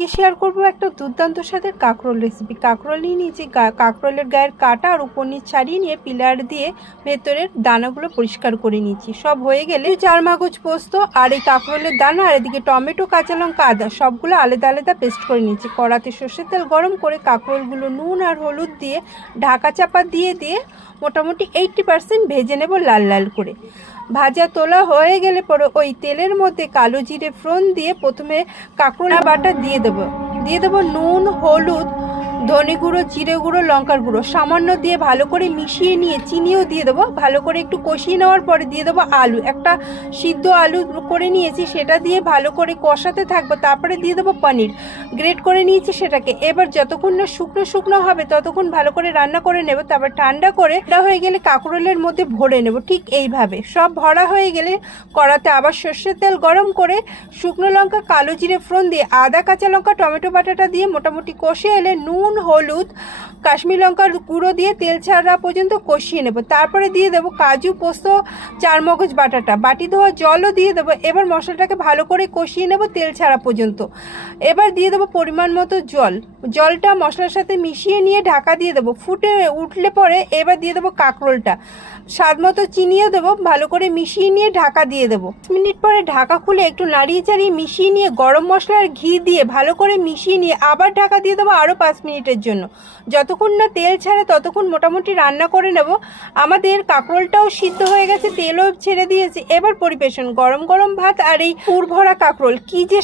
আজকে শেয়ার করব একটা দুর্দান্ত স্বাদের কাঁকরোল রেসিপি। কাঁকরোল নিয়ে নিয়েছি, কাঁকরোলের গায়ের কাটা আর উপর নিচ ছাড়িয়ে নিয়ে পিলার দিয়ে ভেতরের দানাগুলো পরিষ্কার করে নিয়েছি। সব হয়ে গেলে 4 মগজ পোস্ত আর এই কাঁকরোলের দানা আর এদিকে টমেটো, কাঁচা লঙ্কা, আদা সবগুলো আলাদা আলাদা পেস্ট করে নিয়েছি। কড়াতে সর্ষের তেল গরম করে কাঁকরোলগুলো নুন আর হলুদ দিয়ে ঢাকা চাপা দিয়ে মোটামুটি 80% ভেজে নেব লাল লাল করে। ভাজা তোলা হয়ে গেলে পরে ওই তেলের মধ্যে কালো জিরে ফোড়ন দিয়ে প্রথমে কাঁকরোল বাটা দিয়ে দেবো নুন, হলুদ, ধনে গুঁড়ো, জিরে গুঁড়ো, লঙ্কার গুঁড়ো সামান্য দিয়ে ভালো করে মিশিয়ে নিয়ে চিনিও দিয়ে দেবো। ভালো করে একটু কষিয়ে নেওয়ার পরে দিয়ে দেবো আলু। একটা সিদ্ধ আলু করে নিয়েছি, সেটা দিয়ে ভালো করে কষাতে থাকবো। তারপরে দিয়ে দেবো পনির গ্রেট করে নিয়েছি সেটাকে। এবার যতক্ষণ না শুকনো শুকনো হবে ততক্ষণ ভালো করে রান্না করে নেব। তারপর ঠান্ডা করে হয়ে গেলে কাঁকরোলের মধ্যে ভরে নেব। ঠিক এইভাবে সব ভরা হয়ে গেলে কড়াতে আবার সর্ষের তেল গরম করে শুকনো লঙ্কা, কালো জিরে ফোড়ন দিয়ে আদা, কাঁচা লঙ্কা, টমেটো বাটাটা দিয়ে মোটামুটি কষে এলে নুন, হলুদ, কাশ্মীর লঙ্কার গুঁড়ো দিয়ে তেল ছাড়া পর্যন্ত কষিয়ে নেব। তারপরে দিয়ে দেবো কাজু, পোস্ত, 4 মগজ বাটাটা, বাটি ধোয়া জলও দিয়ে দেবো। এবার মশলাটাকে ভালো করে কষিয়ে নেব তেল ছাড়া পর্যন্ত। এবার দিয়ে দেবো পরিমাণ মতো জলটা মশলার সাথে মিশিয়ে নিয়ে ঢাকা দিয়ে দেবো। ফুটে উঠলে পরে এবার দিয়ে দেবো কাঁকরোলটা, স্বাদ মতো চিনিও দেবো। ভালো করে মিশিয়ে নিয়ে ঢাকা দিয়ে দেবো। 5 মিনিট পরে ঢাকা খুলে একটু নাড়িয়ে চাড়িয়ে মিশিয়ে নিয়ে গরম মশলা আর ঘি দিয়ে ভালো করে মিশিয়ে নিয়ে আবার ঢাকা দিয়ে দেবো আরও 5 মিনিটের জন্য। যতক্ষণ না তেল ছাড়ে ততক্ষণ মোটামুটি রান্না করে নেব। আমাদের কাঁকরোলটাও সিদ্ধ হয়ে গেছে, তেলও ছেড়ে দিয়েছে। এবার পরিবেশন, গরম গরম ভাত আর এই পুর ভরা কাঁকরোল, কি যে